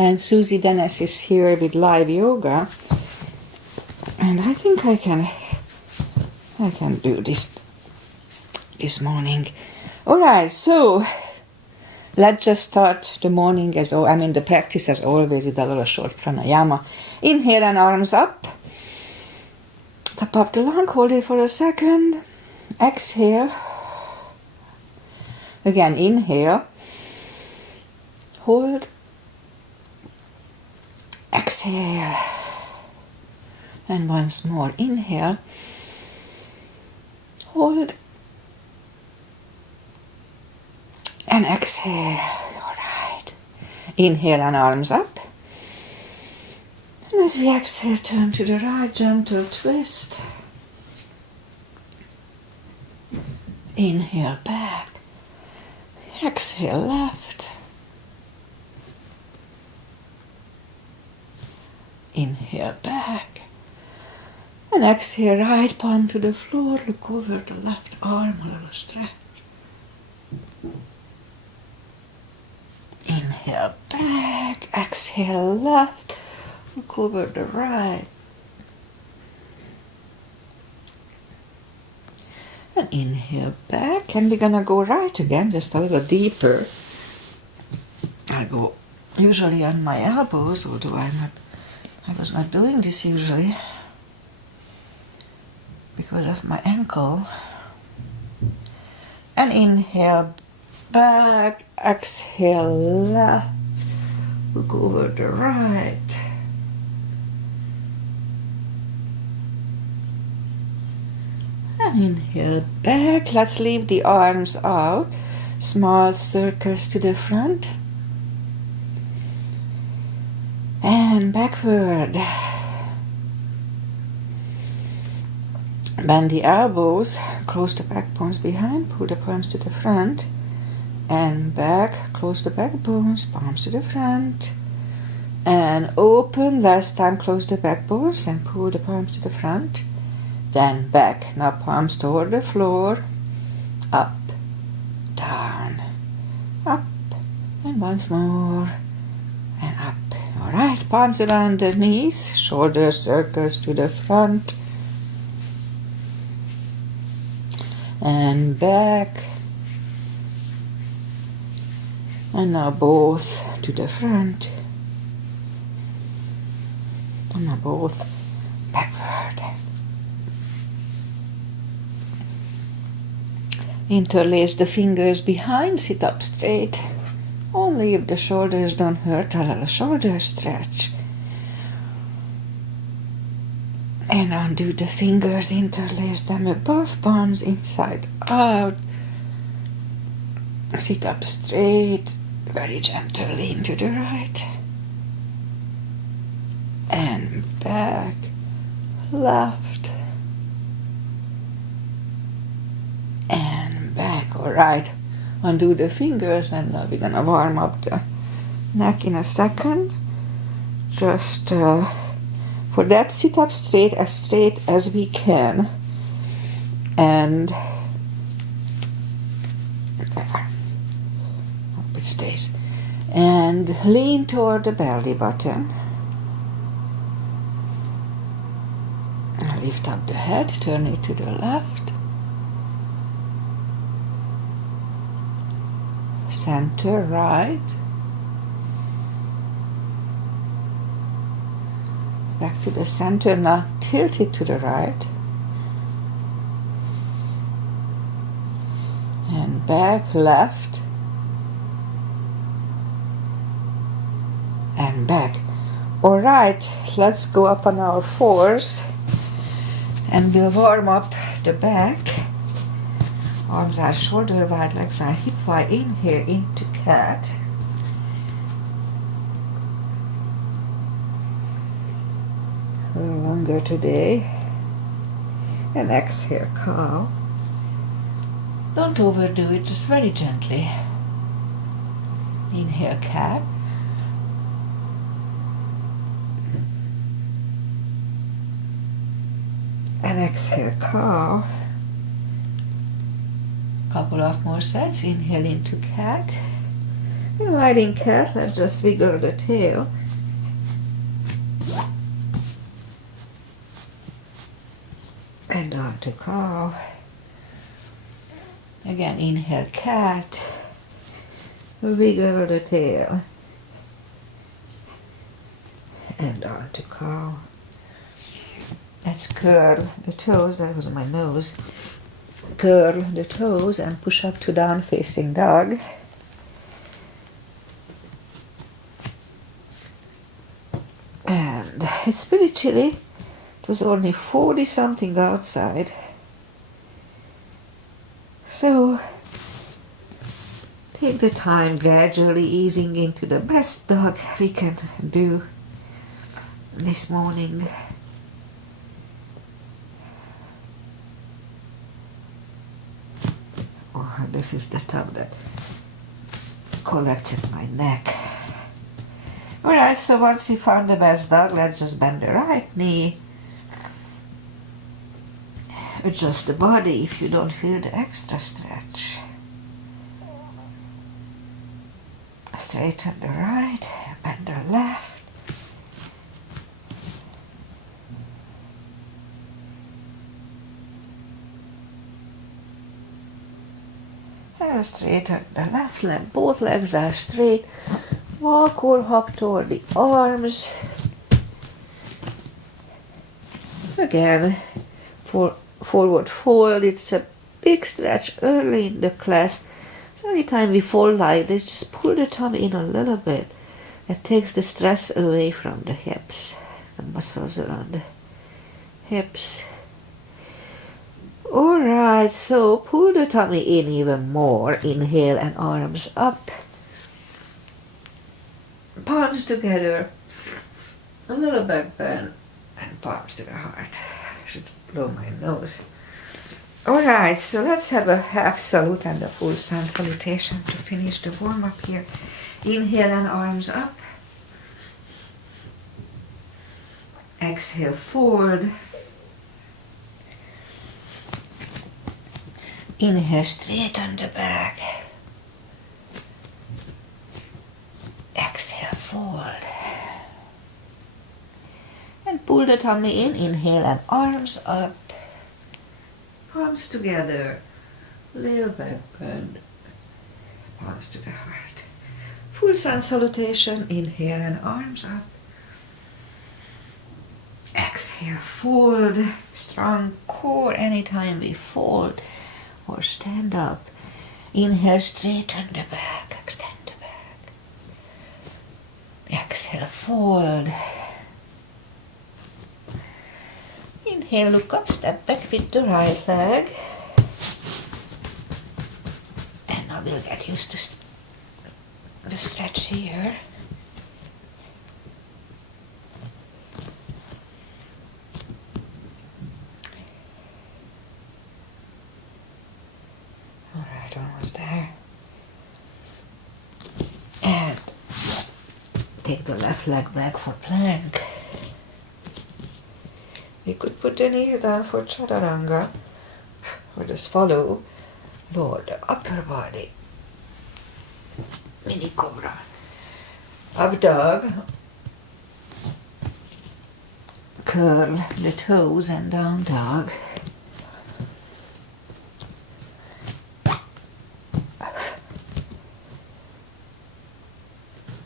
And Susie Dennis is here with live yoga. And I think I can do this morning. Alright, so let's just start the morning the practice as always with a little short pranayama. Inhale and arms up. Top of the lung, hold it for a second. Exhale. Again, inhale. Hold. Exhale. And once more, inhale. Hold. And exhale. All right. Inhale and arms up. And as we exhale, turn to the right, gentle twist. Inhale back. Exhale left. Inhale back. And exhale, right palm to the floor. Look over the left arm, a little stretch. Inhale back. Exhale left. Look over the right. And inhale back. And we're gonna go right again, just a little deeper. I go usually on my elbows, although I was not doing this usually because of my ankle. And inhale back, exhale left, look over the right. And inhale back, let's leave the arms out, small circles to the front. And backward. Bend the elbows, close the back bones behind, pull the palms to the front. And back, close the back bones, palms to the front. And open, last time close the back bones and pull the palms to the front. Then back, now palms toward the floor. Up, down, up, and once more. And up. Alright, palms around the knees, shoulder circles to the front. And back. And now both to the front. And now both backward. Interlace the fingers behind, sit up straight. Only if the shoulders don't hurt, a little shoulder stretch. And undo the fingers, interlace them above, palms inside out. Sit up straight, very gentle, lean to the right. And back, left. And back, all right. Undo the fingers, and now we're gonna warm up the neck in a second. Just for that, sit up straight as we can. And hope it stays. And lean toward the belly button. Lift up the head, turn it to the left. Center right. Back to the center, now tilt it to the right. And back, left. And back. Alright, let's go up on our fours. And we'll warm up the back. Arms are shoulder wide, legs are hip wide. Inhale into cat. A little longer today. And exhale, cow. Don't overdo it, just very gently. Inhale, cat. And exhale, cow. Couple of more sets. Inhale into cat. In riding cat, let's just wiggle the tail. And on to cow. Again, inhale cat. Wiggle the tail. And on to cow. Let's curl the toes, that was my nose. Curl the toes and push up to down facing dog. And it's pretty chilly. It was only 40 something outside. So take the time gradually easing into the best dog we can do this morning. Oh, this is the tub that collects at my neck. Alright, so once you found the best dog, let's just bend the right knee. Adjust the body if you don't feel the extra stretch. Straighten the right, bend the left. And straighten the left leg, both legs are straight. Walk or hop toward the arms. Again, for forward fold, it's a big stretch early in the class. So anytime we fold like this, just pull the tummy in a little bit. It takes the stress away from the hips, the muscles around the hips. Alright, so pull the tummy in even more. Inhale and arms up. Palms together. A little back bend and palms to the heart. I should blow my nose. Alright, so let's have a half salute and a full sun salutation to finish the warm up here. Inhale and arms up. Exhale, fold. Inhale, straighten the back. Exhale, fold. And pull the tummy in. Inhale and arms up. Palms together. Little back bend. Palms to the heart. Full sun salutation. Inhale and arms up. Exhale, fold. Strong core anytime we fold or stand up. Inhale, straighten the back. Extend the back. Exhale, fold. Inhale, look up, step back with the right leg. And now we'll get used to the stretch here. Alright, almost there. And take the left leg back for plank. We could put the knees down for chaturanga, or just follow, lower the upper body, mini cobra, up dog, curl the toes and down dog,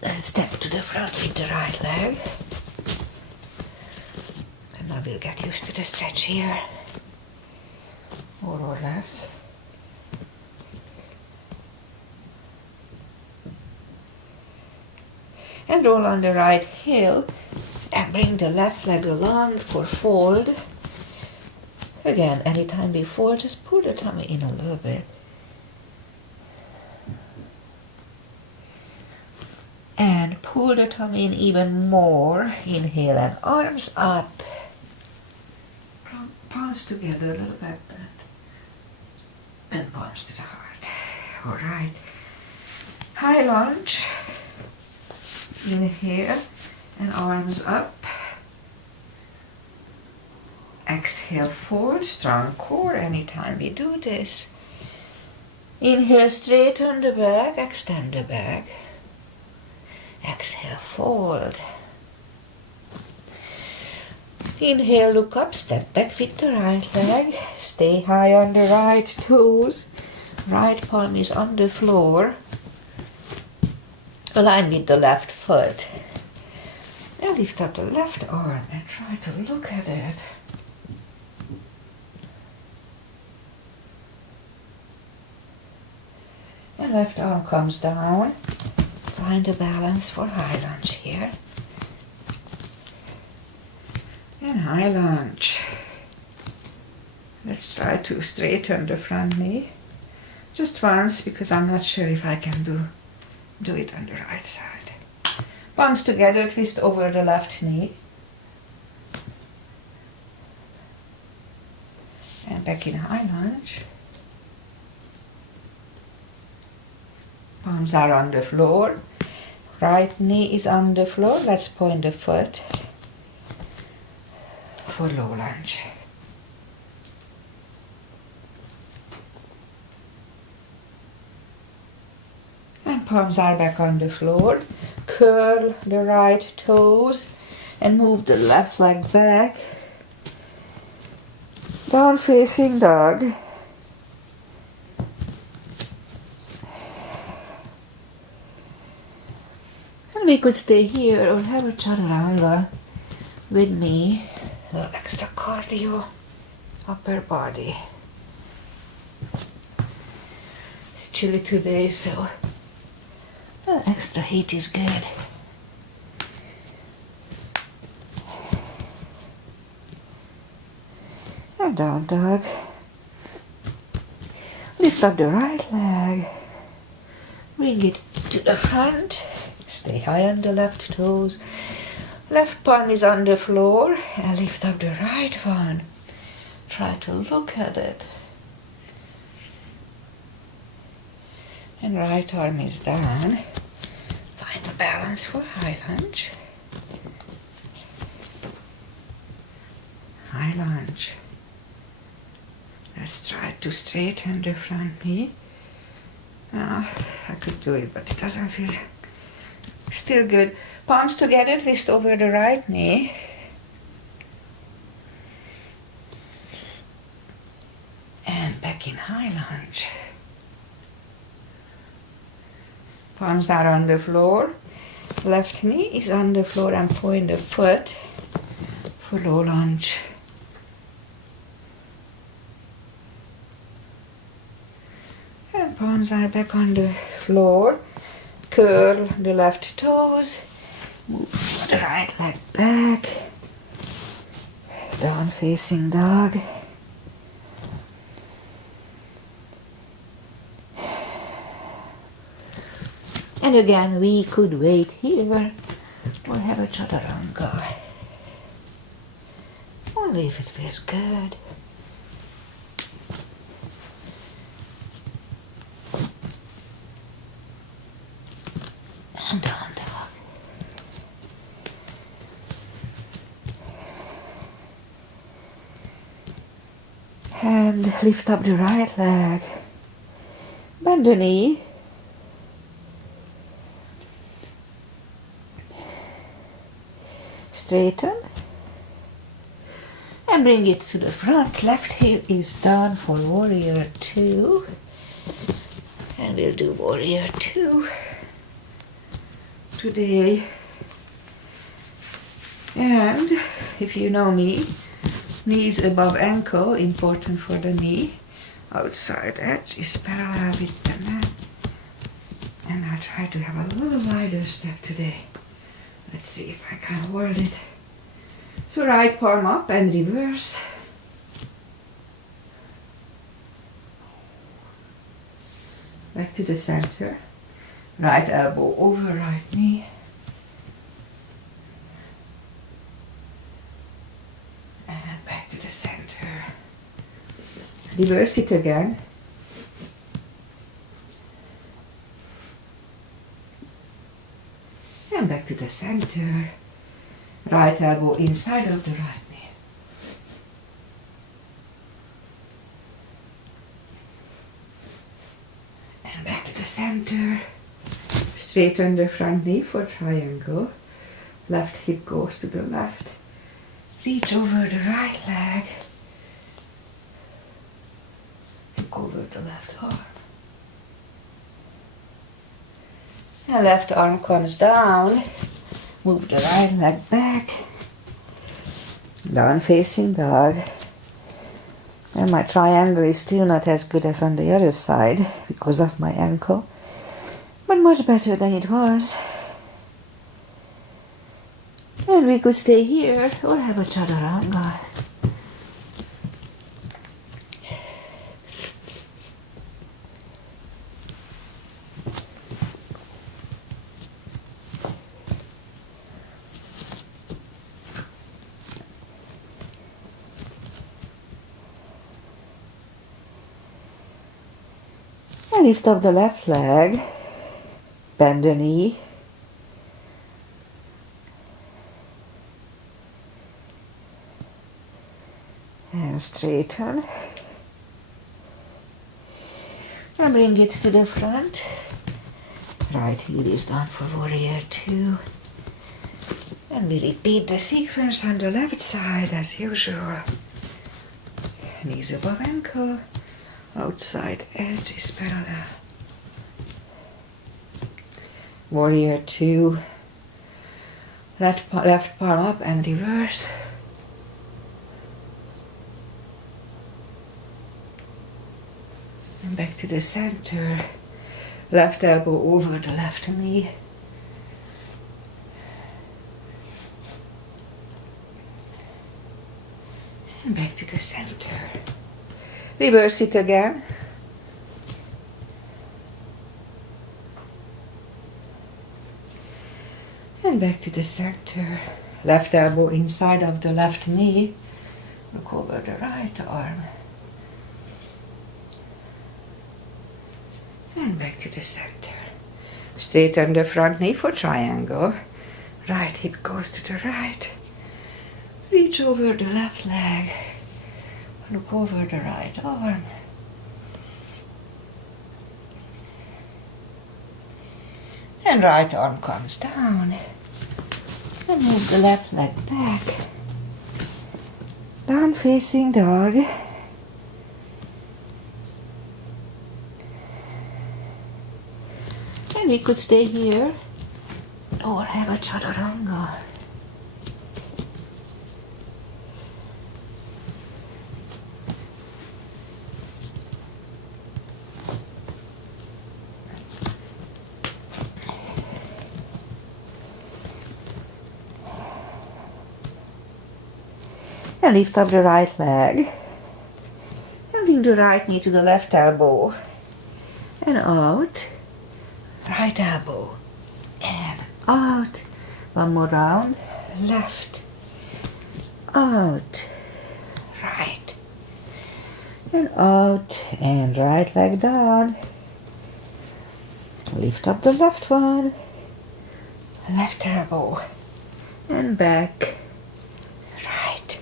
and step to the front with the right leg. Now we'll get used to the stretch here, more or less. And roll on the right heel and bring the left leg along for fold. Again, anytime we fold, just pull the tummy in a little bit. And pull the tummy in even more. Inhale and arms up. Palms together, a little back bend. And palms to the heart. Alright. High lunge. Inhale and arms up. Exhale, fold. Strong core anytime we do this. Inhale, straighten the back, extend the back. Exhale, fold. Inhale, look up, step back with the right leg. Stay high on the right toes. Right palm is on the floor. Align with the left foot. And lift up the left arm and try to look at it. And left arm comes down. Find a balance for high lunge here. And high lunge. Let's try to straighten the front knee. Just once, because I'm not sure if I can do it on the right side. Palms together, twist over the left knee. And back in high lunge. Palms are on the floor. Right knee is on the floor. Let's point the foot for low lunge. And palms are back on the floor. Curl the right toes and move the left leg back. Down facing dog. And we could stay here or have a chaturanga with me. A little extra cardio, upper body. It's chilly today, so extra heat is good. And down dog. Lift up the right leg. Bring it to the front. Stay high on the left toes. Left palm is on the floor. And lift up the right one. Try to look at it. And right arm is down. Find a balance for high lunge. High lunge. Let's try to straighten the front knee. I could do it, but it doesn't feel still good. Palms together, twist over the right knee. And back in high lunge. Palms are on the floor. Left knee is on the floor and point the foot for low lunge. And palms are back on the floor. Curl the left toes. Move the right leg back. Down facing dog. And again, we could wait here or have a chaturanga. Only if it feels good. And down dog. And lift up the right leg. Bend the knee. Straighten. And bring it to the front. Left heel is down for warrior 2. And we'll do warrior 2 today. And if you know me, knees above ankle, important for the knee. Outside edge is parallel with the mat. And I try to have a little wider step today. Let's see if I can hold it. So right palm up and reverse. Back to the center. Right elbow over right knee. And back to the center. Reverse it again. And back to the center. Right elbow inside of the right knee. And back to the center. Straighten the front knee for triangle. Left hip goes to the left. Reach over the right leg. Look over the left arm. And left arm comes down. Move the right leg back. Down facing dog. And my triangle is still not as good as on the other side because of my ankle, but much better than it was. And we could stay here or have a chaturanga. And lift up the left leg, bend the knee. And straighten. And bring it to the front. Right heel is down for warrior 2. And we repeat the sequence on the left side as usual. Knees above ankle. Outside edge is parallel. Warrior 2. Left palm up and reverse. And back to the center. Left elbow over the left knee. And back to the center. Reverse it again. And back to the center. Left elbow inside of the left knee. Look over the right arm. And back to the center. Straighten the front knee for triangle. Right hip goes to the right. Reach over the left leg. Look over the right arm. And right arm comes down. And move the left leg back. Down facing dog. And we could stay here or have a chaturanga. And lift up the right leg. And bring the right knee to the left elbow. And out. Right elbow. And out. One more round. Left. Out. Right. And out. And right leg down. Lift up the left one. Left elbow. And back. Right.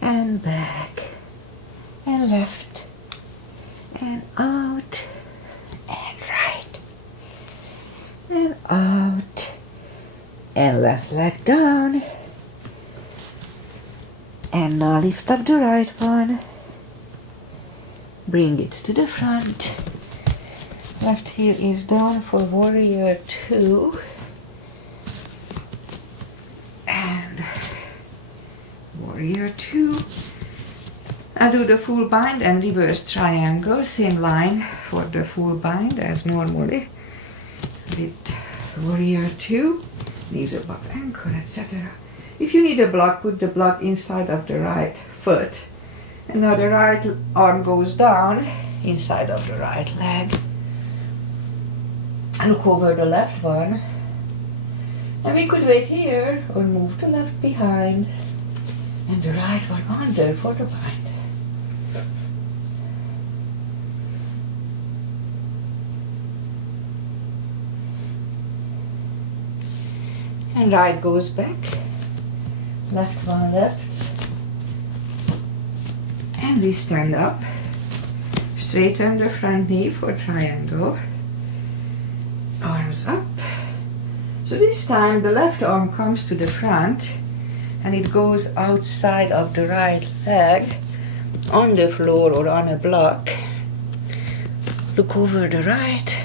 And back. And left. And out. And right. And out. And left leg down. And now lift up the right one. Bring it to the front. Left heel is down for warrior 2. And warrior 2. I'll do the full bind and reverse triangle. Same line for the full bind as normally. With warrior 2. Knees above ankle, etc. If you need a block, put the block inside of the right foot. And now the right arm goes down inside of the right leg. And look over the left one. And we could wait here or move the left behind and the right one under for the bind. And right goes back, left one lefts. And we stand up, straighten the front knee for triangle. Arms goes up. So this time the left arm comes to the front and it goes outside of the right leg on the floor or on a block. Look over the right.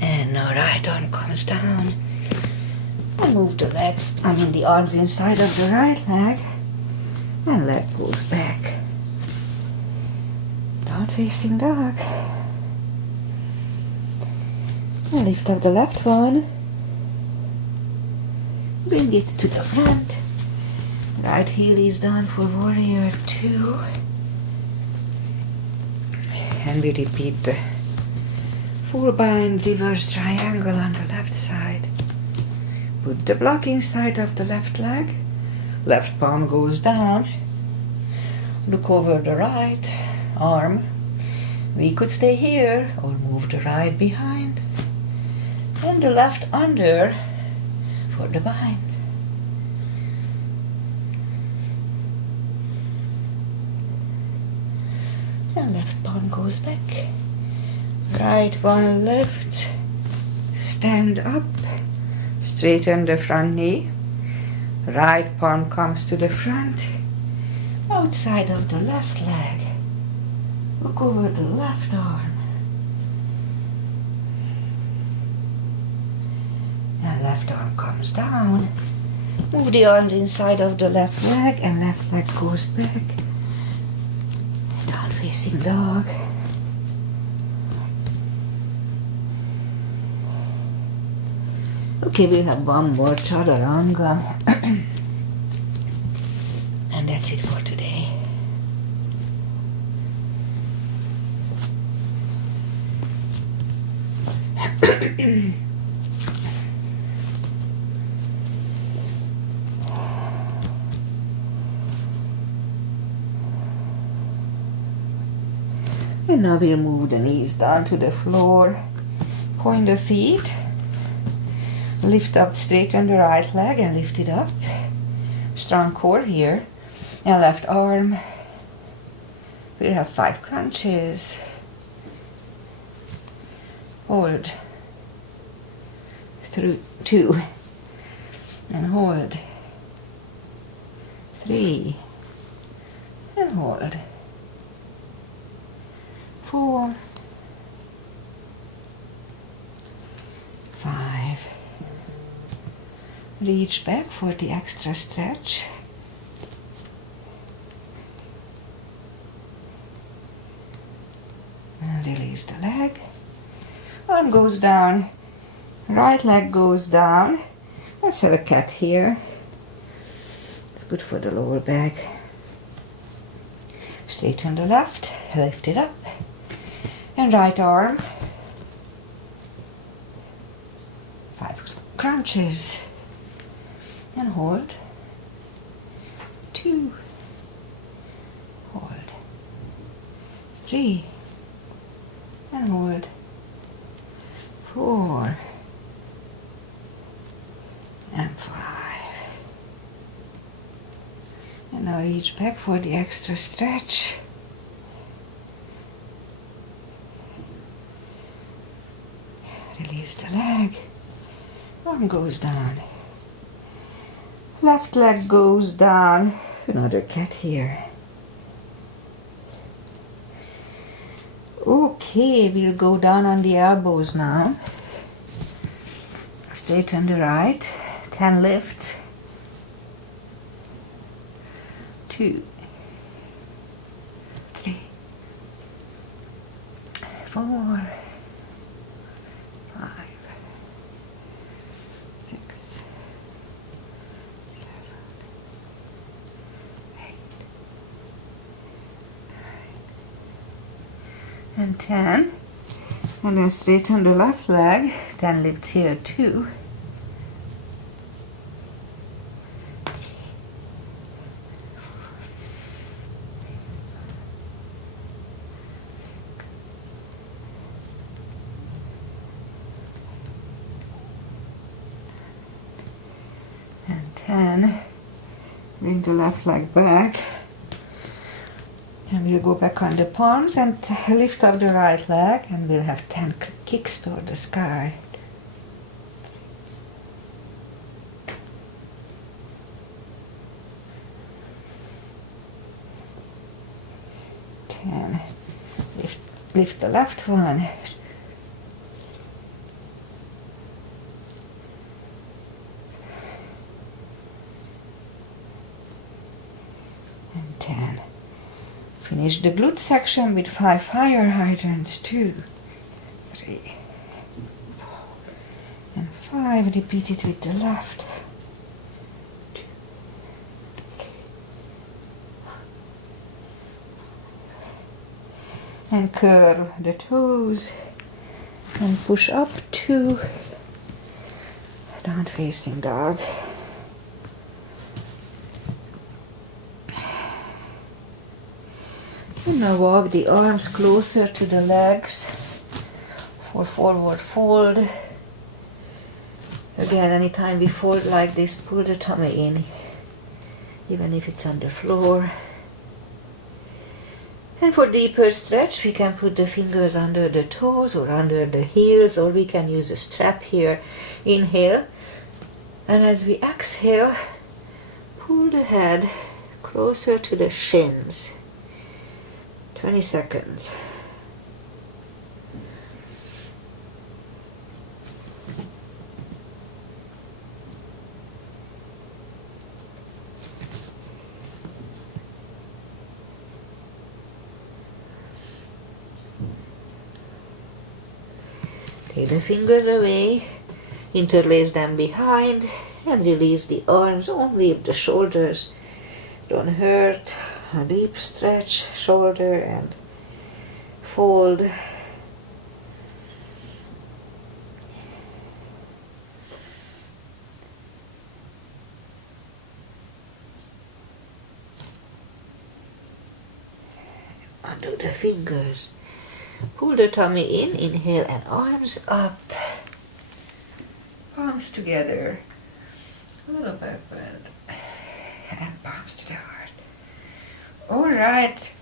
And now right arm comes down. And move the the arms inside of the right leg. And leg goes back. Down facing dog. And lift up the left one. Bring it to the front. Right heel is down for warrior 2. And we repeat the full bind reverse triangle on the left side. Put the block inside of the left leg. Left palm goes down. Look over the right arm. We could stay here or move the right behind. And the left under for the bind. And left palm goes back. Right one lifts. Stand up. Straighten the front knee. Right palm comes to the front. Outside of the left leg. Look over the left arm. And left arm comes down. Move the arms inside of the left leg and left leg goes back. Down facing dog. Okay, we'll have one more chaturanga. And that's it for today. And now we'll move the knees down to the floor. Point the feet. Lift up, straighten the right leg and lift it up. Strong core here. And left arm. We'll have 5 crunches. Hold. Through 2. And hold. 3. And hold. 4. 5. Reach back for the extra stretch. And release the leg. Arm goes down. Right leg goes down. Let's have a cat here. It's good for the lower back. Straighten the left. Lift it up. And right arm. 5 crunches. And hold. 2. Hold. 3. And hold. 4. And 5. And now reach back for the extra stretch. Release the leg. Arm goes down. Left leg goes down. Another cat here. Okay, we'll go down on the elbows now. Straighten the right. 10 lifts. 2. 3. 4. 5. 6. 7. 8. 9. And 10. And then straighten the left leg. 10 lifts here too. 10. Bring the left leg back And we'll go back on the palms and lift up the right leg, and we'll have 10 kicks toward the sky. 10. Lift the left one. And 10. Finish the glute section with 5 fire hydrants. 2, 3, 4, and 5. Repeat it with the left. 2, 3, and curl the toes and push up 2. Down facing dog. And now walk the arms closer to the legs for forward fold. Again, anytime we fold like this, pull the tummy in, even if it's on the floor. And for deeper stretch, we can put the fingers under the toes or under the heels, or we can use a strap here. Inhale, and as we exhale, pull the head closer to the shins. 20 seconds. Take the fingers away, interlace them behind, and release the arms. Only if the shoulders don't hurt. A deep stretch, shoulder, and fold. Undo the fingers. Pull the tummy in, inhale, and arms up. Palms together. A little back bend. And palms to the heart. All right,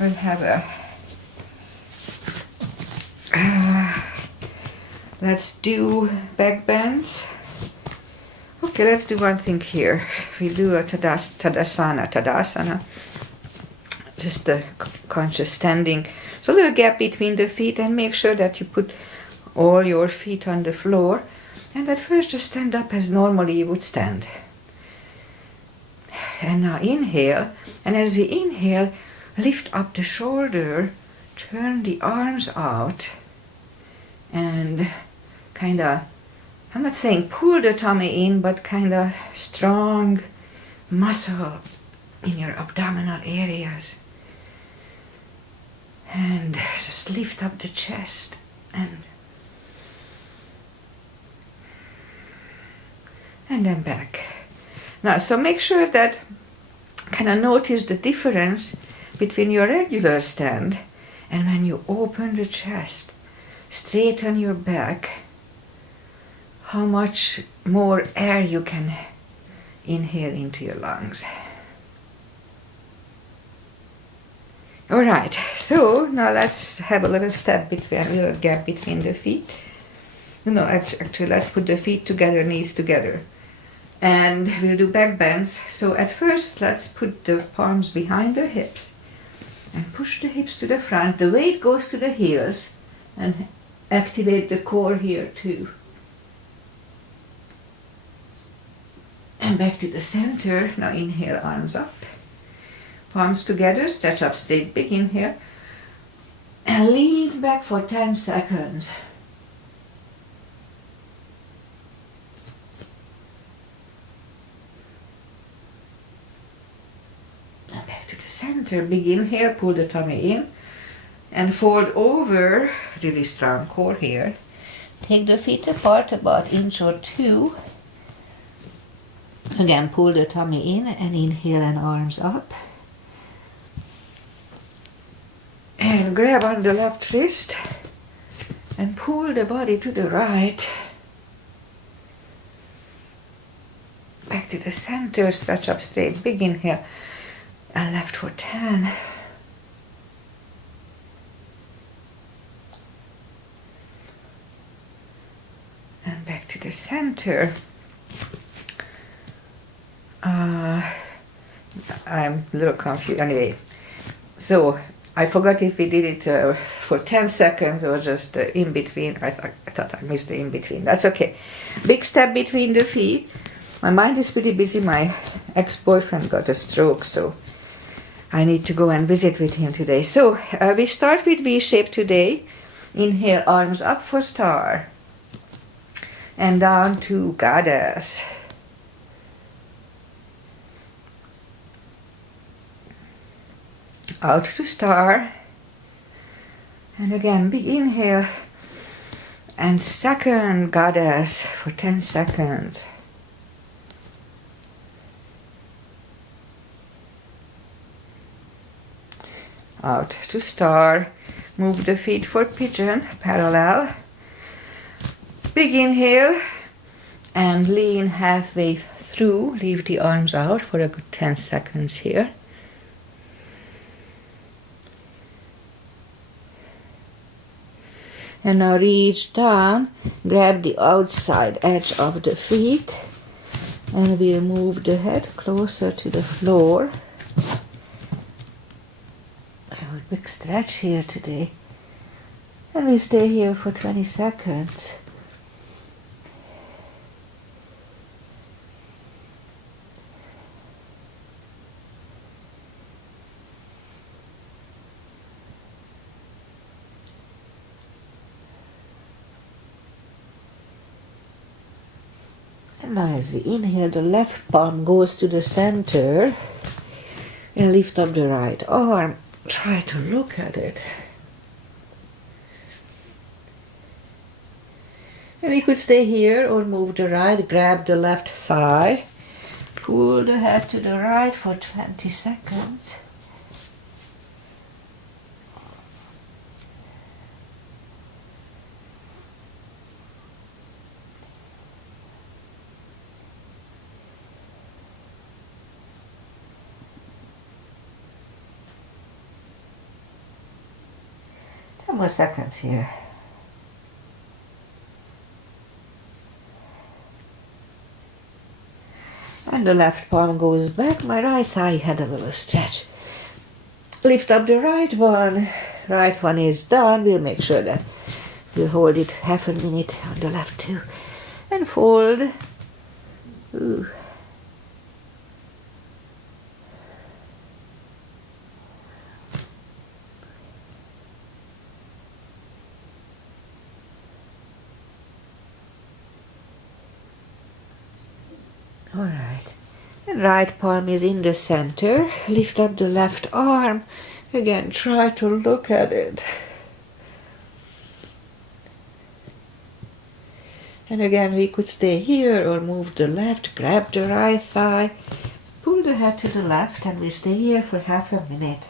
we'll have let's do back bends. Okay, let's do one thing here. We'll do a Tadasana, just a conscious standing. So a little gap between the feet, and make sure that you put all your feet on the floor. And at first just stand up as normally you would stand. And now inhale, and as we inhale, lift up the shoulder, turn the arms out, and kind of, I'm not saying pull the tummy in, but kind of strong muscle in your abdominal areas. And just lift up the chest and then back. Now, so make sure that kind of notice the difference between your regular stand and when you open the chest, straighten your back, how much more air you can inhale into your lungs. All right, so now let's have a little little gap between the feet. No, actually, let's put the feet together, knees together. And we'll do back bends. So at first, let's put the palms behind the hips and push the hips to the front. The weight goes to the heels and activate the core here too. And back to the center. Now inhale, arms up. Palms together, stretch up straight, big inhale. And lean back for 10 seconds. And back to the center, big inhale, pull the tummy in. And fold over, really strong core here. Take the feet apart about inch or two. Again, pull the tummy in and inhale and arms up. And grab on the left wrist and pull the body to the right. Back to the center, stretch up straight, big inhale. And left for 10. And back to the center. I'm a little confused. Anyway, so I forgot if we did it for 10 seconds or just in between. I thought I missed the in between. That's okay. Big step between the feet. My mind is pretty busy. My ex-boyfriend got a stroke, so I need to go and visit with him today. So we start with V-shape today. Inhale, arms up for star. And down to goddess. Out to star. And again, big inhale. And second goddess for 10 seconds. Out to star. Move the feet for pigeon, parallel. Big inhale. And lean halfway through. Leave the arms out for a good 10 seconds here. And now reach down, grab the outside edge of the feet, and we'll move the head closer to the floor. I have a big stretch here today. And we stay here for 20 seconds. And now as we inhale, the left palm goes to the center and lift up the right arm. Try to look at it. And we could stay here or move the right, grab the left thigh, pull the head to the right for 20 seconds. More seconds here. And the left palm goes back. My right thigh had a little stretch. Lift up the right one. Right one is done. We'll make sure that we'll hold it half a minute on the left too. And fold. Ooh. Alright, and right palm is in the center. Lift up the left arm. Again, try to look at it. And again, we could stay here or move the left, grab the right thigh, pull the head to the left, and we stay here for half a minute.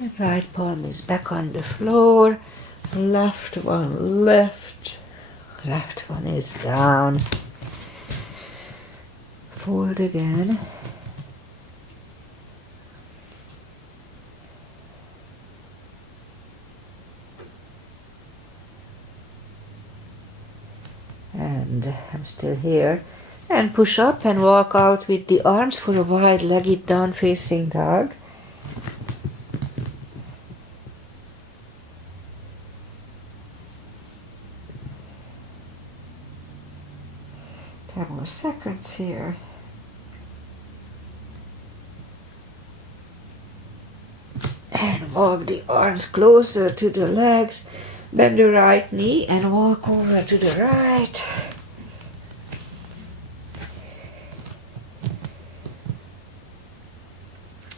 And right palm is back on the floor. Left one left. Left one is down. Fold again. And I'm still here. And push up and walk out with the arms for a wide-legged down-facing dog. More seconds here. And walk the arms closer to the legs. Bend the right knee and walk over to the right.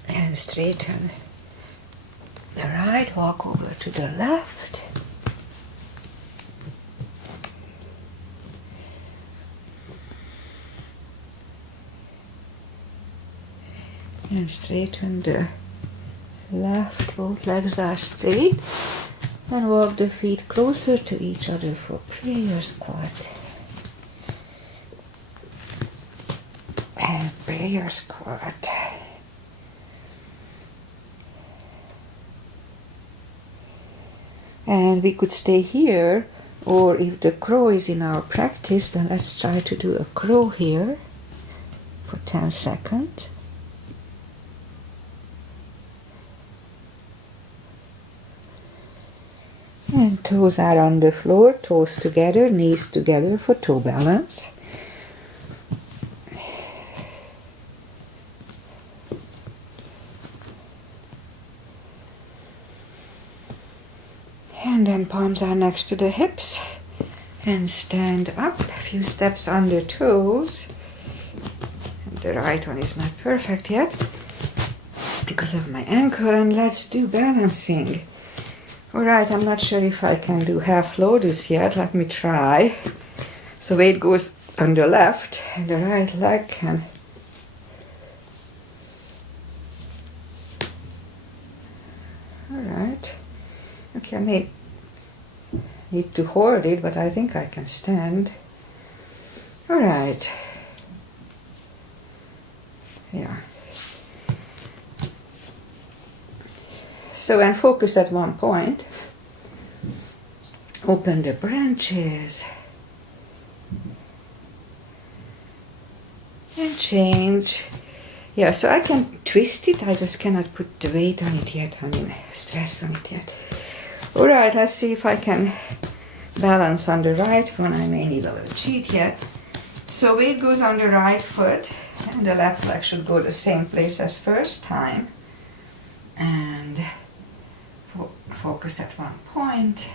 And straighten the right, walk over to the left. And straighten the left, both legs are straight. And walk the feet closer to each other for prayer squat. And prayer squat. And we could stay here, or if the crow is in our practice, then let's try to do a crow here for 10 seconds. And toes are on the floor, toes together, knees together for toe balance. And then palms are next to the hips. And stand up, a few steps on the toes. And the right one is not perfect yet because of my ankle. And let's do balancing. Alright, I'm not sure if I can do half lotus yet. Let me try. So weight goes on the left and the right leg can. Alright. Okay, I may need to hold it, but I think I can stand. Alright. Yeah. So, and focus at one point. Open the branches. And change. Yeah, so I can twist it, I just cannot put the weight on it yet, I mean, stress on it yet. Alright, let's see if I can balance on the right one. I may need a little cheat yet. So weight goes on the right foot, and the left leg should go the same place as first time. And focus at one point.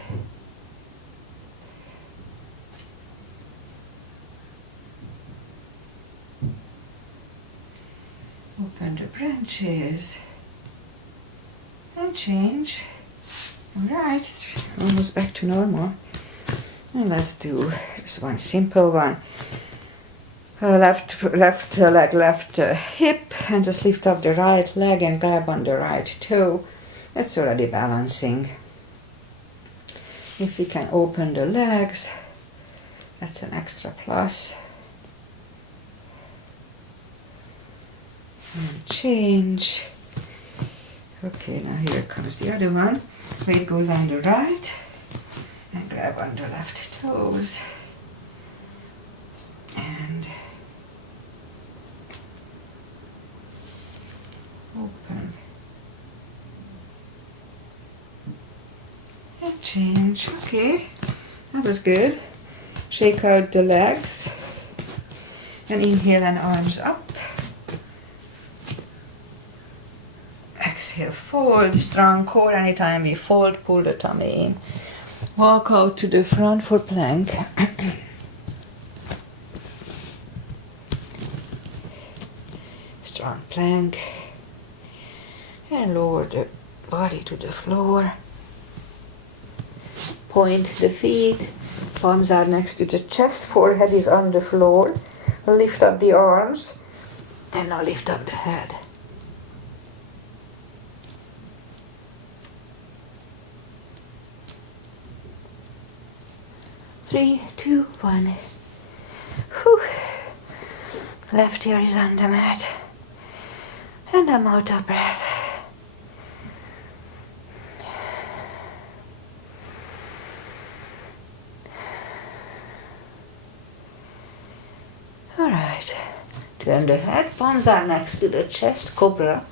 Open the branches and change. Alright, it's almost back to normal. And let's do just one simple one. Left leg, left hip, and just lift up the right leg and grab on the right toe. That's already balancing. If we can open the legs, that's an extra plus. And change. Okay, now here comes the other one. Weight goes on the right and grab on the left toes. And open. And change. Okay, that was good. Shake out the legs. And inhale and arms up. Exhale, fold, strong core. Anytime we fold, pull the tummy in. Walk out to the front for plank. Strong plank. And lower the body to the floor. Point the feet. Palms are next to the chest. Forehead is on the floor. Lift up the arms. And now lift up the head. 3, 2, 1. Whew. Left ear is on the mat. And I'm out of breath. Alright. Turn the head. Palms are next to the chest. Cobra.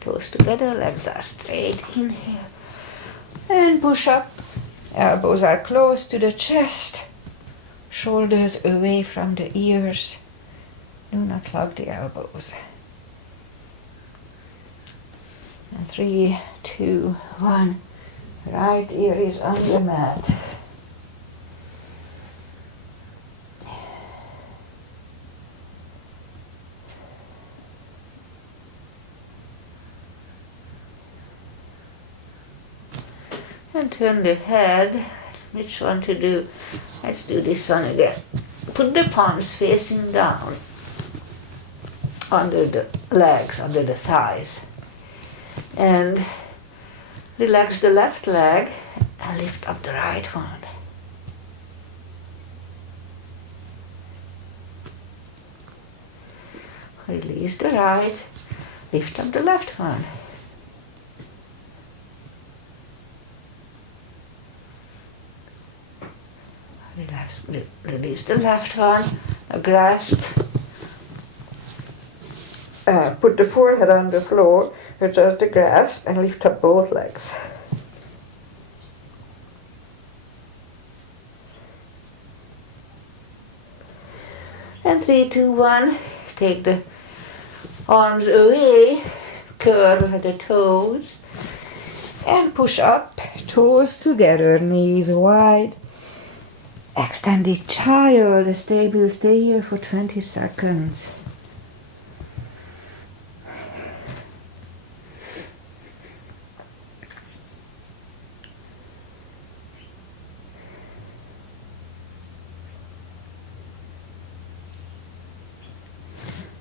Toes together. Legs are straight. Inhale. And push up. Elbows are close to the chest, shoulders away from the ears. Do not lock the elbows. And 3, 2, 1. Right ear is on the mat. And turn the head. Which one to do? Let's do this one again. Put the palms facing down under the legs, under the thighs. And relax the left leg and lift up the right one. Release the right, lift up the left one. Release the left one, grasp, put the forehead on the floor, adjust the grasp and lift up both legs. And 3, 2, 1, take the arms away, curl the toes and push up, toes together, knees wide. Extended child, stay here for 20 seconds.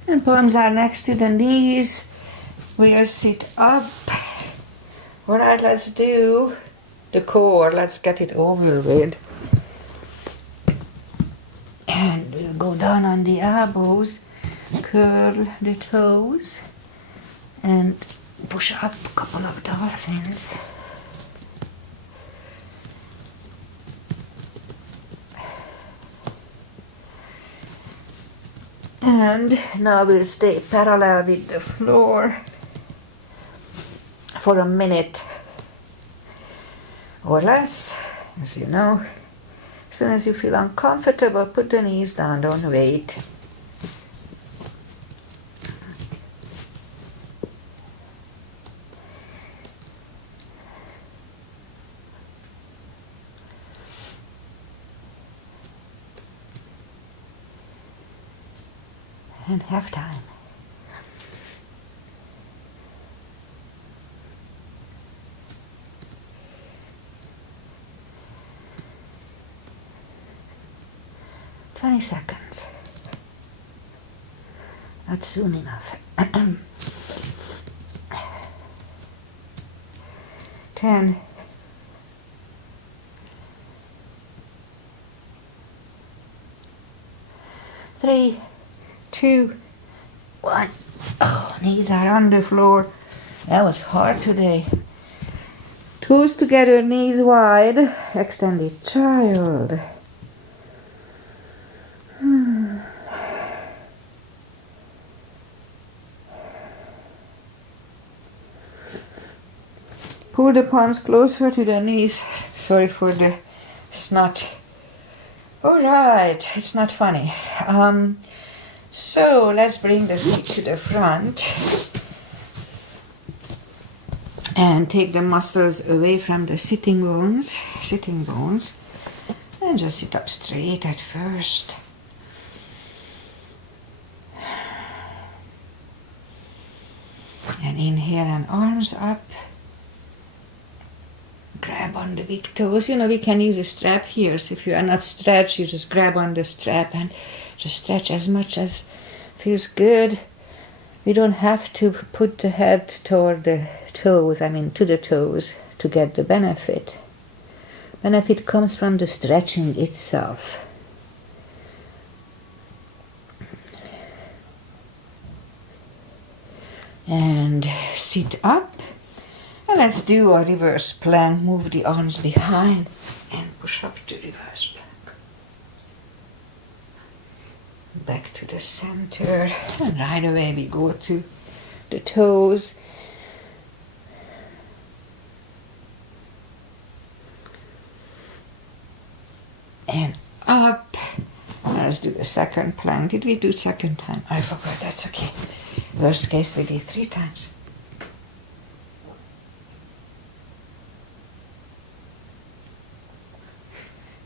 And palms are next to the knees. We'll sit up. Alright, let's do the core. Let's get it over with. And we'll go down on the elbows, curl the toes, and push up a couple of dolphins. And now we'll stay parallel with the floor for a minute or less. As you know, as soon as you feel uncomfortable, put the knees down, don't wait. And have time. "20 seconds. Not soon enough. 10. 3, 2, 1. Oh, knees are on the floor. That was hard today. Toes together, knees wide. Extended child. Pull the palms closer to the knees. Sorry for the snot. Alright, it's not funny. So let's bring the feet to the front and take the muscles away from the sitting bones, and just sit up straight at first. And inhale and arms up. Grab on the big toes. You know, we can use a strap here, so if you are not stretched, you just grab on the strap and just stretch as much as feels good. We don't have to put the head toward the toes, to the toes, to get the benefit. Benefit comes from the stretching itself. And sit up. And let's do a reverse plank. Move the arms behind and push up to reverse plank. Back to the center. And right away we go to the toes. And up. Let's do the second plank. Did we do second time? I forgot. That's okay. Worst case, we did 3 times.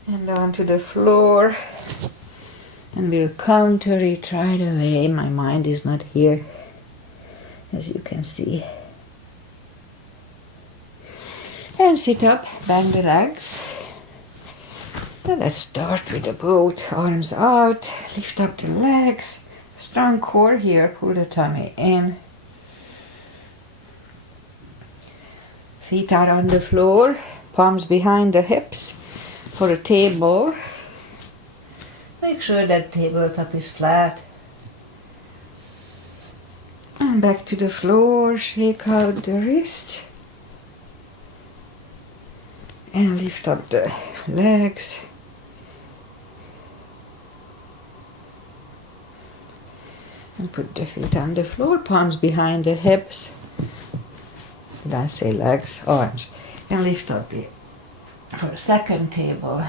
And onto the floor. And we'll counter it right away. My mind is not here, as you can see. And sit up, bend the legs. And let's start with the both arms out. Lift up the legs. Strong core here. Pull the tummy in. Feet are on the floor. palms behind the hips for a table. Make sure that tabletop is flat. And back to the floor, shake out the wrists. And lift up the legs. And put the feet on the floor, palms behind the hips. Did I say legs? Arms. And lift up it for a second table.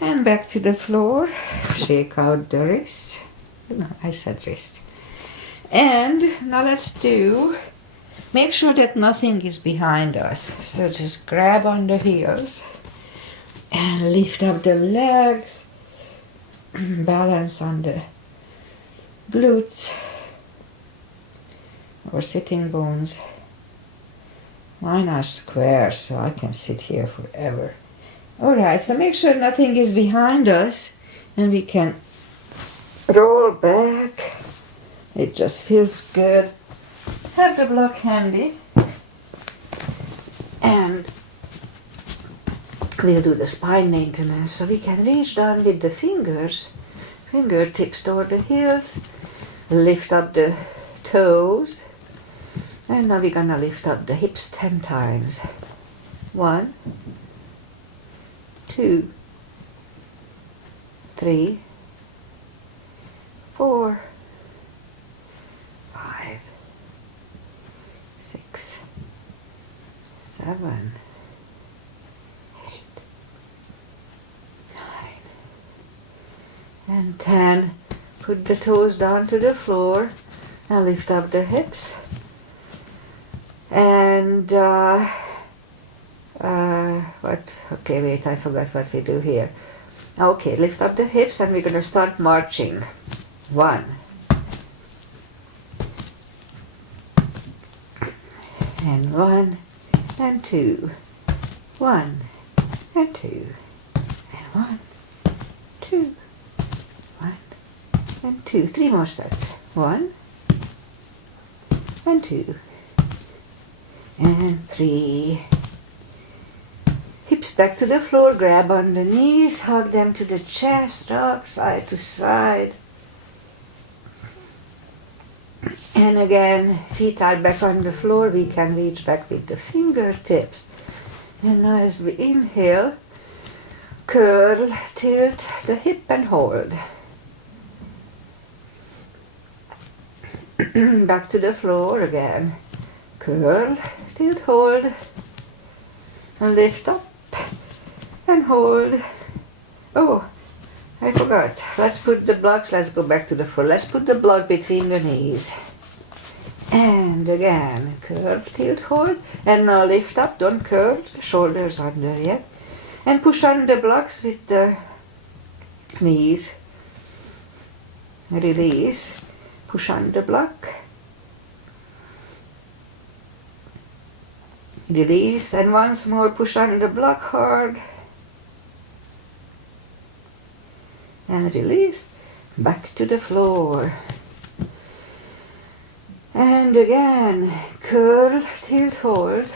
And back to the floor. Shake out the wrists. No, I said wrist. And now let's do, make sure that nothing is behind us. So just grab on the heels and lift up the legs. Balance on the glutes or sitting bones. Mine are square, so I can sit here forever. Alright, so make sure nothing is behind us and we can roll back. It just feels good. Have the block handy. And we'll do the spine maintenance. So we can reach down with the fingertips toward the heels. Lift up the toes. And now we're gonna lift up the hips 10 times. 1, 2, 3, 4, 5, 6, 7, 8, 9, and 10. Put the toes down to the floor and lift up the hips. And okay, wait, I forgot what we do here. Okay, lift up the hips and we're going to start marching. 1. And 1, and 2. 1, and 2. And 1, 2. 1, and 2. 3 more sets. 1, and 2. And 3. Hips back to the floor, grab on the knees, hug them to the chest, rock side to side. And again, feet are back on the floor, we can reach back with the fingertips. And now as we inhale, curl, tilt the hip and hold. Back to the floor again. Curl, tilt, hold, and lift up and hold. Oh, I forgot. Let's put the blocks, let's go back to the floor. Let's put the block between the knees. And again, curl, tilt, hold, and now lift up, don't curl the shoulders under yet. And push on the blocks with the knees. Release, push on the block. Release, and once more push on the block hard. And release, back to the floor. And again, curl, tilt, hold.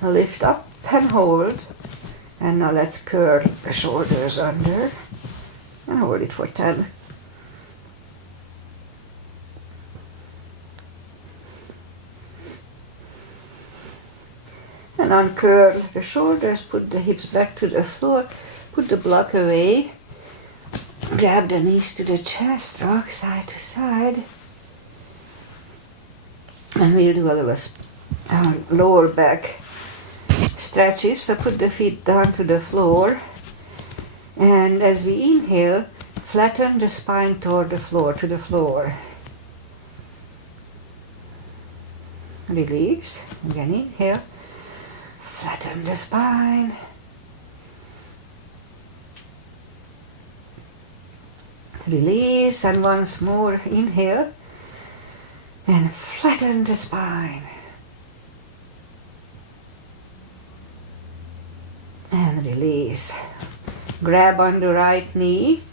Lift up and hold. And now let's curl the shoulders under. And hold it for 10. And uncurl the shoulders, put the hips back to the floor, put the block away, grab the knees to the chest, rock side to side. And we'll do a little lower back stretches, so put the feet down to the floor. And as we inhale, flatten the spine toward the floor, to the floor. Release, again inhale. Flatten the spine. Release, and once more inhale. And flatten the spine. And release. Grab on the right knee.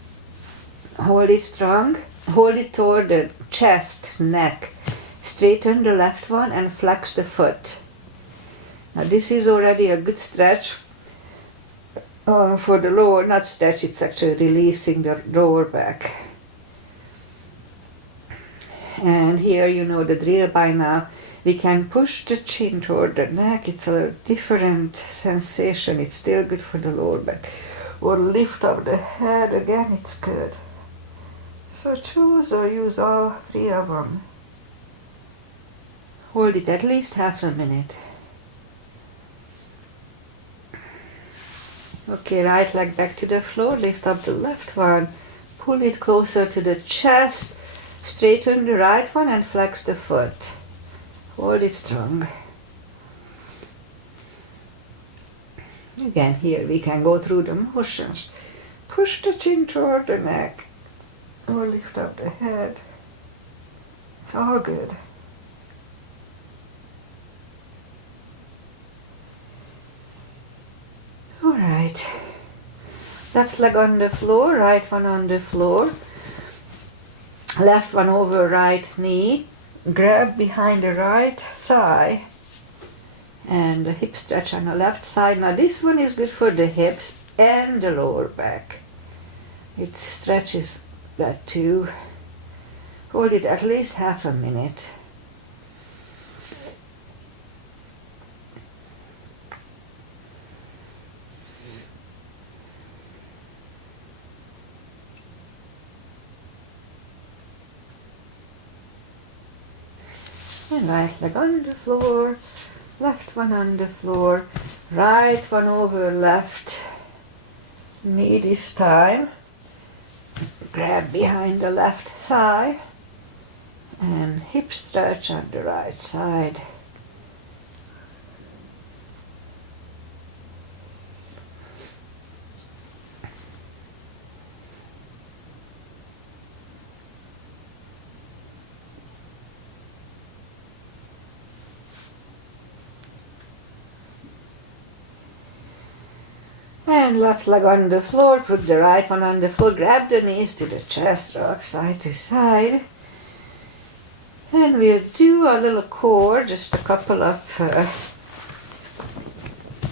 Hold it strong. hold it toward the chest, neck. Straighten the left one and flex the foot. Now this is already a good stretch for the lower, not stretch, it's actually releasing the lower back. And here you know the drill by now. We can push the chin toward the neck. It's a different sensation. It's still good for the lower back. Or lift up the head again, it's good. So choose or use all three of them. Hold it at least half a minute. Okay, right leg back to the floor, lift up the left one, pull it closer to the chest, straighten the right one and flex the foot. Hold it strong. Again, here we can go through the motions. Push the chin toward the neck or lift up the head. It's all good. Alright. Left leg on the floor, right one on the floor. Left one over right knee. Grab behind the right thigh. And the hip stretch on the left side. Now this one is good for the hips and the lower back. It stretches that too. Hold it at least half a minute. And right leg on the floor, left one on the floor, right one over left knee this time. Grab behind the left thigh and hip stretch on the right side. And left leg on the floor, put the right one on the floor, grab the knees to the chest, rock side to side. And we'll do a little core, just a couple of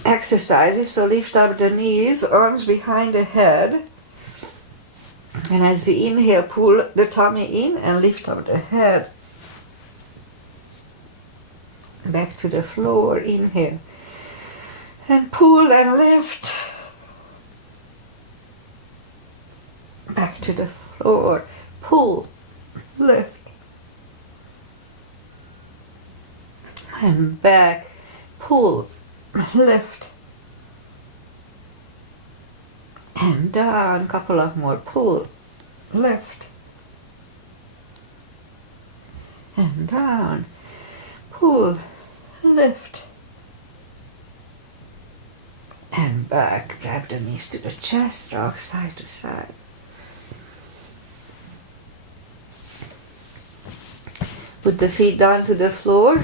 exercises. So lift up the knees, arms behind the head. And as we inhale, pull the tummy in and lift up the head. Back to the floor, inhale. And pull and lift. Back to the floor, pull, lift, and back, pull, lift, and down, couple of more, pull, lift, and down, pull, lift, and back, grab the knees to the chest, rock side to side. Put the feet down to the floor,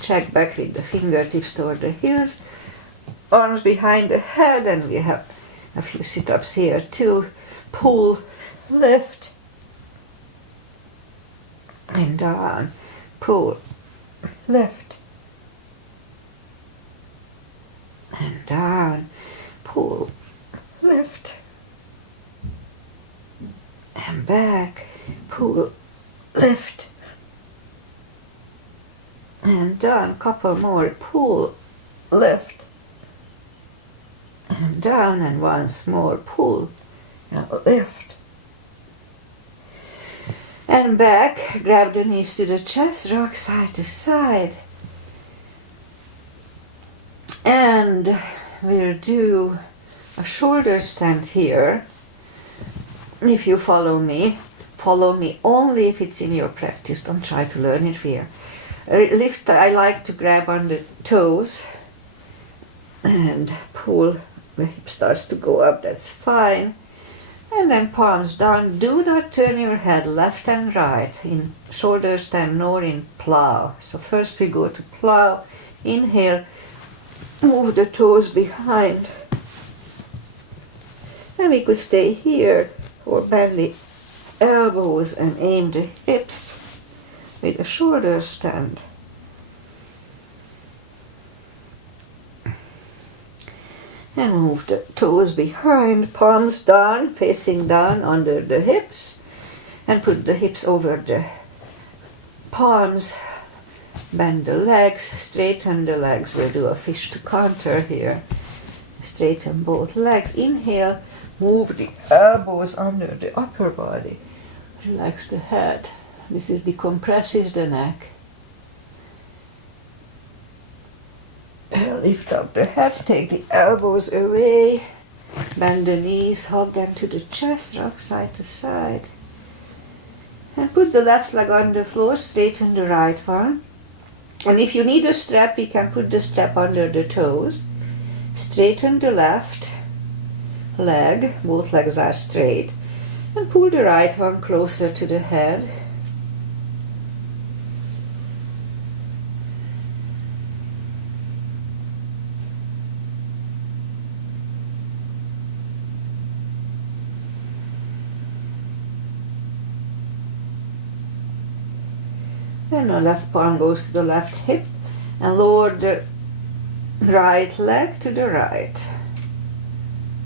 check back with the fingertips toward the heels, arms behind the head, and we have a few sit-ups here too. Pull, lift, and down, pull, lift, and down, pull, lift, and back, pull, lift, and down, couple more, pull, lift, and down, and once more, pull, and lift, and back, grab the knees to the chest, rock side to side, and we'll do a shoulder stand here. If you follow me only if it's in your practice, don't try to learn it here. Lift, I like to grab on the toes and pull, the hip starts to go up, that's fine. And then palms down. Do not turn your head left and right in shoulder stand nor in plow. So first we go to plow, inhale, move the toes behind. And we could stay here or bend the elbows and aim the hips with a shoulder stand. And move the toes behind, palms down, facing down under the hips. And put the hips over the palms. Bend the legs, straighten the legs. We'll do a fish to counter here. Straighten both legs. Inhale, move the elbows under the upper body. Relax the head. This decompresses the neck. Lift up the head, take the elbows away. Bend the knees, hug them to the chest, rock side to side. And put the left leg on the floor, straighten the right one. And if you need a strap, we can put the strap under the toes. Straighten the left leg, both legs are straight. And pull the right one closer to the head. And the left palm goes to the left hip and lower the right leg to the right.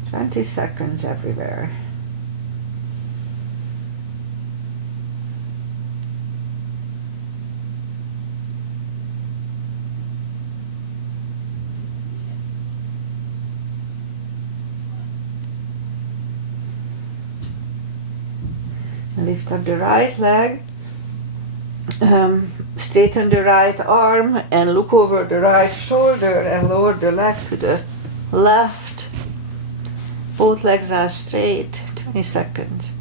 20 seconds everywhere. And lift up the right leg. Straighten the right arm and look over the right shoulder and lower the leg to the left. Both legs are straight. 20 seconds.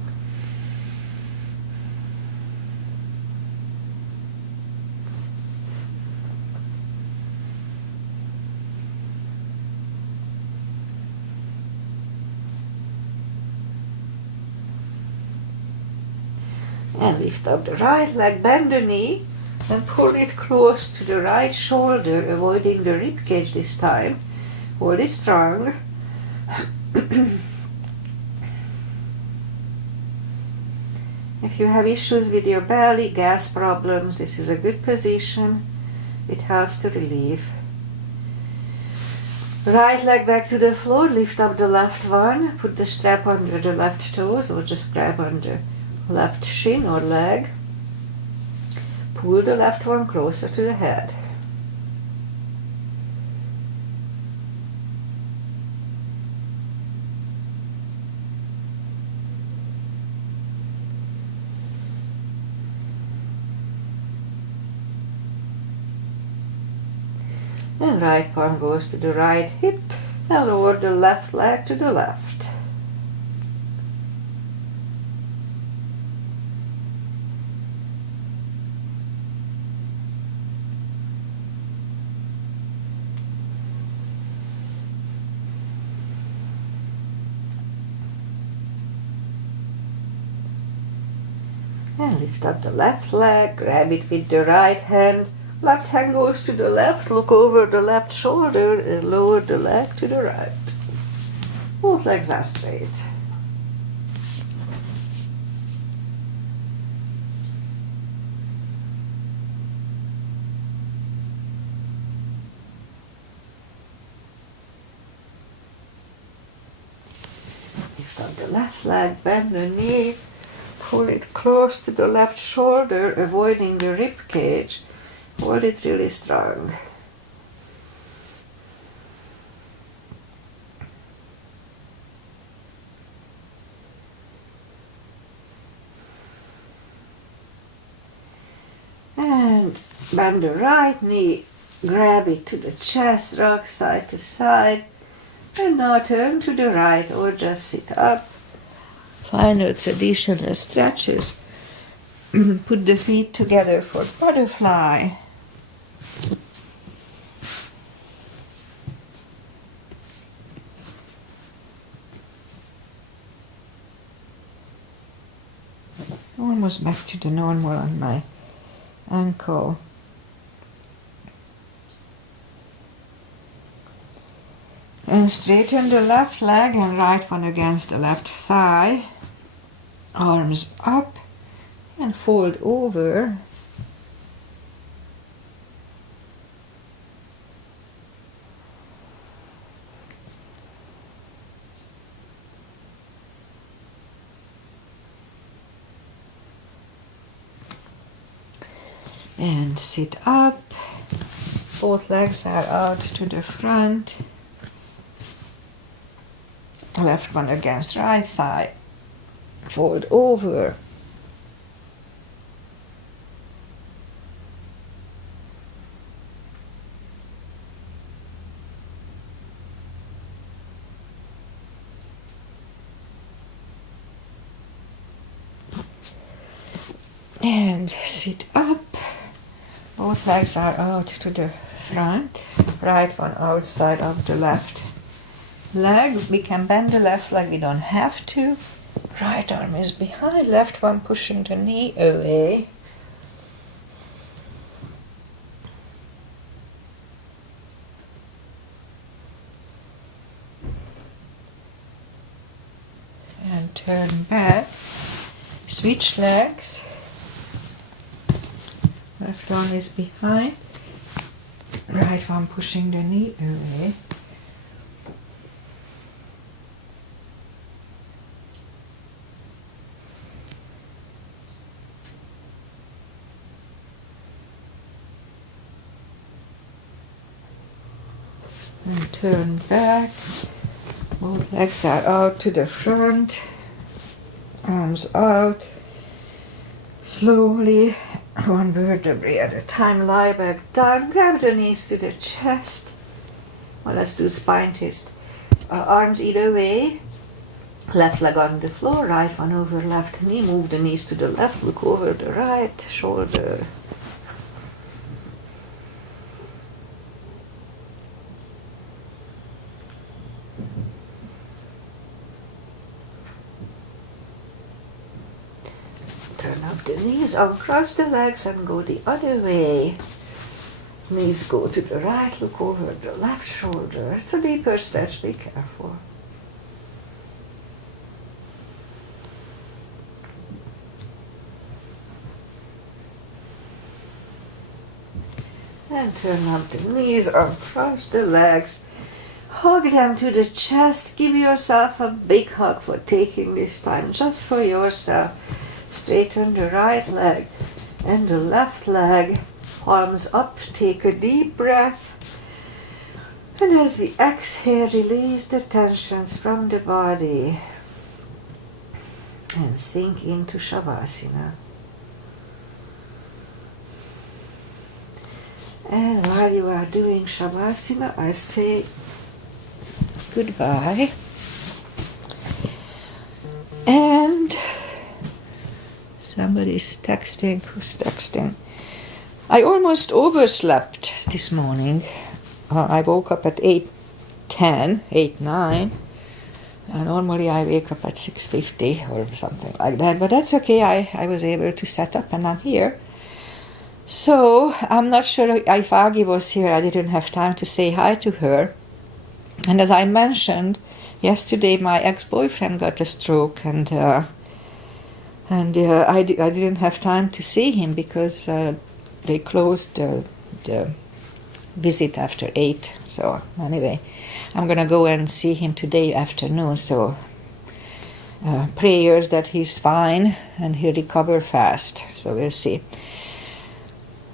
And lift up the right leg, bend the knee and pull it close to the right shoulder, avoiding the rib cage this time. Hold it strong. If you have issues with your belly, gas problems, this is a good position. It helps to relieve. Right leg back to the floor, lift up the left one, put the strap under the left toes or just grab on the left shin or leg. Pull the left one closer to the head. And right palm goes to the right hip and lower the left leg to the left. And lift up the left leg, grab it with the right hand. Left hand goes to the left, look over the left shoulder and lower the leg to the right. Both legs are straight. Lift up the left leg, bend the knee. Pull it close to the left shoulder, avoiding the rib cage. Hold it really strong. And bend the right knee, grab it to the chest, rock side to side. And now turn to the right or just sit up. Final traditional stretches. Put the feet together for butterfly. Almost back to the normal on my ankle. And straighten the left leg and right one against the left thigh. arms up and fold over. And sit up. Both legs are out to the front. Left one against right thigh. Fold over. And sit up. Both legs are out to the front. Right one outside of the left leg. We can bend the left leg, we don't have to. Right arm is behind, left one pushing the knee away. And turn back. Switch legs. Left one is behind. Right one pushing the knee away. And turn back. Both legs are out to the front. Arms out. Slowly, one vertebrae at a time, lie back down. Grab the knees to the chest. Well, let's do spine twist. Arms either way. Left leg on the floor, right one over left knee. Move the knees to the left, look over the right shoulder. Turn up the knees, uncross the legs and go the other way. Knees go to the right, look over the left shoulder. It's a deeper stretch, be careful. And turn up the knees, uncross the legs. Hug them to the chest. Give yourself a big hug for taking this time just for yourself. Straighten the right leg and the left leg. Arms up, take a deep breath. And as we exhale, release the tensions from the body. And sink into Shavasana. And while you are doing Shavasana, I say goodbye. And somebody's texting. Who's texting? I almost overslept this morning. I woke up at 8:10, 8:09. Normally I wake up at 6:50 or something like that. But that's okay. I was able to set up and I'm here. So I'm not sure if Agi was here. I didn't have time to say hi to her. And as I mentioned, yesterday my ex-boyfriend got a stroke and I didn't have time to see him because they closed the visit after 8. So anyway, I'm going to go and see him today afternoon. So prayers that he's fine and he'll recover fast. So we'll see.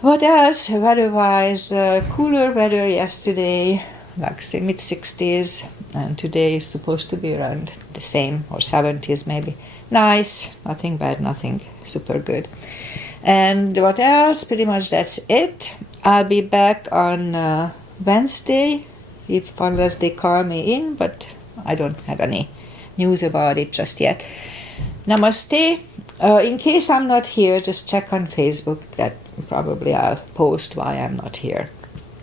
What else? Weather-wise, cooler weather yesterday, like say mid-60s, and today is supposed to be around the same, or 70s maybe. Nice, nothing bad, nothing super good. And what else? Pretty much that's it. I'll be back on Wednesday, unless they call me in, but I don't have any news about it just yet. Namaste. In case I'm not here, just check on Facebook. That probably I'll post why I'm not here.